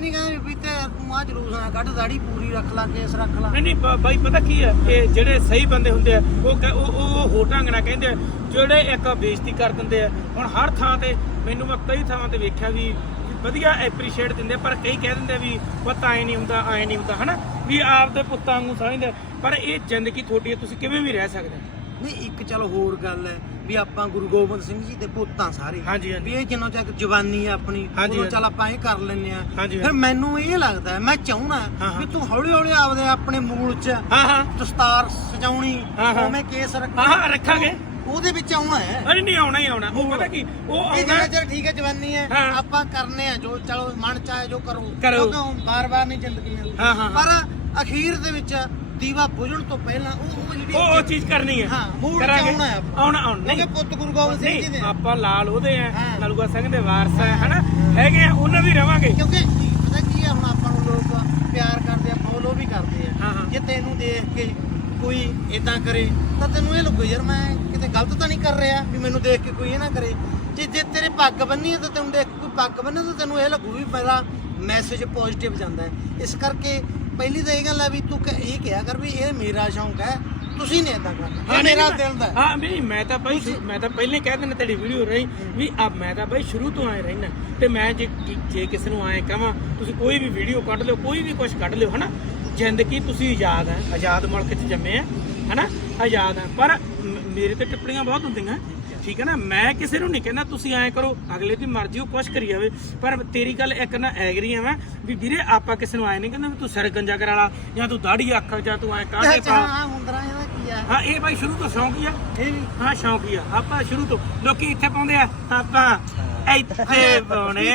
ਐ ਨਹੀਂ ਕਹਿੰਦੇ ਵੀ ਤੇ ਤੂੰ ਆ ਜਲੂਸ ਨਾ ਕੱਢ ਦਾੜੀ ਪੂਰੀ ਰੱਖ ਲਾ ਕੇਸ ਰੱਖ ਲਾ ਨਹੀਂ ਨਹੀਂ ਬ- ਬਾਈ ਪਤਾ ਕੀ ਹੈ ਇਹ ਜਿਹੜੇ ਸਹੀ ਬੰਦੇ ਹੁੰਦੇ ਆ ਉਹ ਕਹਿ- ਉਹ ਉਹ ਉਹ ਹੋ ਢੰਗ ਨਾਲ ਕਹਿੰਦੇ ਆ ਜਿਹੜੇ ਇੱਕ ਬੇਇੱਜ਼ਤੀ ਕਰ ਦਿੰਦੇ ਆ ਹੁਣ ਹਰ ਥਾਂ ਤੇ ਮੈਨੂੰ ਮੈਂ ਕਈ ਥਾਵਾਂ ਤੇ ਵੇਖਿਆ ਵੀ ਵਧੀਆ ਐਪਰੀਸ਼ੀਏਟ ਦਿੰਦੇ ਆ, ਪਰ ਕਈ ਕਹਿ ਦਿੰਦੇ ਆ ਵੀ ਪਤਾ ਐ ਨਹੀਂ ਹੁੰਦਾ ਐ ਨਹੀਂ ਹੁੰਦਾ ਹਨਾ ਵੀ ਆਪਦੇ ਪੁੱਤਾਂ ਨੂੰ ਸਮਝਦੇ ਆ। ਪਰ ਇਹ ਜ਼ਿੰਦਗੀ ਤੁਹਾਡੀ ਹੈ ਤੁਸੀਂ ਕਿਵੇਂ ਵੀ ਰਹਿ ਸਕਦੇ ਹੋ। ਨਹੀਂ ਇੱਕ ਚਲ ਹੋਰ ਗੱਲ ਹੈ ਵੀ ਆਪਾਂ ਗੁਰੂ ਗੋਬਿੰਦ ਸਿੰਘ ਜੀ ਦੇ ਪੁੱਤਾਂ ਸਾਰੇ ਹਾਂਜੀ, ਹਾਂਜੀ। ਵੀ ਇਹ ਜਿੰਨਾ ਚੱਕ ਜਵਾਨੀ ਆ ਆਪਣੀ ਹਾਂਜੀ, ਉਦੋਂ ਹਾਂਜੀ। ਆਪਾਂ ਇਹ ਕਰ ਲੈਨੇ ਆ ਹਾਂਜੀ, ਫਿਰ ਹਾਂਜੀ। ਮੈਨੂੰ ਇਹ ਲੱਗਦਾ ਹੈ, ਮੈਂ ਚਾਹੁੰਦਾ ਹਾਂ, ਤੂੰ ਹੌਲੀ ਹੌਲੀ ਆਪਦੇ ਆਪਣੇ ਮੂਲ ਚ ਹਾਂ ਹਾਂ ਦਸਤਾਰ ਸਜਾਉਣੀ ਹਾਂ, ਹਾਂ। ਉਵੇਂ ਕੇਸ ਹਾਂ ਰੱਖਣਾ ਹਾਂ ਰੱਖਾਂਗੇ ਉਹਦੇ ਵਿੱਚ ਆਉਣਾ ਹੈ ਅਰੇ ਨਹੀਂ ਆਉਣਾ ਹੀ ਆਉਣਾ ਉਹ ਪਤਾ ਕੀ ਉਹ ਇਹ ਆਉਣਾ ਚਿਰ ਠੀਕ ਹੈ ਜਵਾਨੀ ਹੈ ਹਾਂ। ਆਪਾਂ ਕਰਨੇ ਆ ਜੋ ਚਲੋ ਮਨ ਚਾਹੇ ਜੋ ਕਰੋ ਕਰੋ। ਬਾਰ-ਬਾਰ ਨਹੀਂ ਜ਼ਿੰਦਗੀ ਮਿਲਦੀ ਹਾਂ, ਹਾਂ, ਹਾਂ। ਪਰ ਅਖੀਰ ਦੇ ਵਿੱਚ ਦੀਵਾ ਬੁਝਣ ਤੋਂ ਪਹਿਲਾਂ ਉਹ ਉਹ ਜਿਹੜੀ ਉਹ ਉਹ ਚੀਜ਼ ਕਰਨੀ ਹੈ ਹਾਂ, ਮੂਡ ਚ ਕਰਾਂਗੇ। ਆਉਣਾ ਹੈ ਆਪਾਂ। ਆਉਣਾ ਆਉਣਾ ਨਹੀਂ ਕਿਉਂਕਿ ਪੁੱਤ ਗੁਰੂ ਗੋਬਿੰਦ ਸਿੰਘ ਜੀ ਦੇ ਨਹੀਂ ਆ। ਆਪਾਂ ਲਾਲ ਉਹਦੇ ਆ ਹਾਂ। ਨਲੂਆ ਸਿੰਘ ਦੇ ਵਾਰਸ ਆ ਹਨਾ ਹੈਗੇ ਆ ਉਹਨਾਂ ਦੀ ਰਵਾਂਗੇ ਕਿਉਂਕਿ ਪਤਾ ਕੀ ਹੈ ਹੁਣ ਆਪਾਂ ਨੂੰ ਲੋਕ ਪਿਆਰ ਕਰਦੇ ਆ ਫੋਲੋ ਵੀ ਕਰਦੇ ਆ ਹਾਂ। ਜੇ ਤੈਨੂੰ ਦੇਖ ਕੇ ਕੋਈ ਇਦਾਂ ਕਰੇ ਤਾਂ ਤੈਨੂੰ ਇਹ ਲੱਗੂ ਯਾਰ ਮੈਂ ਕਿਤੇ ਗਲਤ ਤਾਂ ਨਹੀਂ ਕਰ ਰਿਹਾ ਵੀ ਮੈਨੂੰ ਦੇਖ ਕੇ ਕੋਈ ਇਹ ਨਾ ਕਰੇ ਜੇ ਜੇ ਤੇਰੇ ਪੱਗ ਬੰਨੀ ਹੈ ਤਾਂ ਤੈਨੂੰ ਦੇਖ ਕੇ ਕੋਈ ਪੱਗ ਬੰਨੇ ਤਾਂ ਤੈਨੂੰ ਇਹ ਲੱਗੂ ਵੀ ਮੇਰਾ ਮੈਸੇਜ ਪੋਜ਼ਿਟਿਵ ਜਾਂਦਾ ਹੈ ਇਸ ਕਰਕੇ ਪਹਿਲੀ ਤਾਂ ਇਹ ਗੱਲ ਹੈ ਵੀ ਤੂੰ ਕ- ਇਹ ਕਿਹਾ ਕਰ ਵੀ ਇਹ ਮੇਰਾ ਸ਼ੌਂਕ ਹੈ ਤੁਸੀਂ ਨੇ ਇਦਾਂ ਕਰਨਾ। ਇਹ ਮੇਰਾ ਦਿਲ ਦਾ ਹੈ। ਹਾਂ ਨਹੀਂ ਮੈਂ ਤਾਂ ਬਾਈ ਮੈਂ ਤਾਂ ਪਹਿਲੇ ਕਹਿ ਦਿੰਦਾ ਤੇਰੀ ਵੀਡੀਓ ਰਹੀ ਵੀ ਆ ਮੈਂ ਤਾਂ ਬਾਈ ਸ਼ੁਰੂ ਤੋਂ ਆਏ ਰਹਿਣਾ ਤੇ ਮੈਂ ਜੇ ਜੇ ਕਿਸੇ ਨੂੰ ਆਏ ਕਹਾਂ ਤੁਸੀਂ ਕੋਈ ਵੀ ਵੀਡੀਓ ਕੱਢ ਲਿਓ ਕੋਈ ਵੀ ਕੁਝ ਕੱਢ ਲਿਓ ਹਨਾ? ਜ਼ਿੰਦਗੀ ਤੁਸੀਂ ਆਜ਼ਾਦ ਹੈ ਆਜ਼ਾਦ ਮੁਲਕ 'ਚ ਜੰਮੇ ਆ ਹਨਾ? ਆਜ਼ਾਦ ਹੈ। ਪਰ ਮ- ਮੇਰੇ ਤੇ ਟਿੱਪਣੀਆਂ ਬਹੁਤ ਹੁੰਦੀਆਂ। ਠੀਕ ਹੈ ਨਾ? ਮੈਂ ਕਿਸੇ ਨੂੰ ਨਹੀਂ ਕਹਿੰਦਾ ਤੁਸੀਂ ਐਂ ਕਰੋ ਅਗਲੇ ਦੀ ਮਰਜ਼ੀ ਉਹ ਕੁਛ ਕਰੀ ਜਾਵੇ ਪਰ ਤੇਰੀ ਗੱਲ ਇੱਕ ਨਾ ਐਗਰੀ ਆ ਮੈਂ ਵੀ ਵੀਰੇ ਆਪਾਂ ਕਿਸੇ ਨੂੰ ਆਏ ਨਹੀਂ ਕਹਿੰਦਾ ਤੂੰ ਸਿਰ ਗੰਜਾ ਕਰਾ ਲਾ ਜਾਂ ਤੂੰ ਦਾੜੀ ਅੱਖ ਜਾਂ ਤੂੰ ਐਂ ਕਾਹਦੇ ਪਾ। ਹਾਂ ਹੁੰਦਰਾ ਇਹਦਾ ਕੀ ਆ? ਹਾਂ ਇਹ ਬਾਈ ਸ਼ੁਰੂ ਤੋਂ ਸ਼ੌਂਕ ਹੀ ਆ। ਇਹ ਵੀ। ਹਾਂ ਸ਼ੌਂਕ ਹੀ ਆ। ਆਪਾਂ ਸ਼ੁਰੂ ਤੋਂ ਲੋਕੀ ਇੱਥੇ ਪਾਉਂਦੇ ਆ ਆਪਾਂ ਇੱਥੇ ਪਾਉਣੇ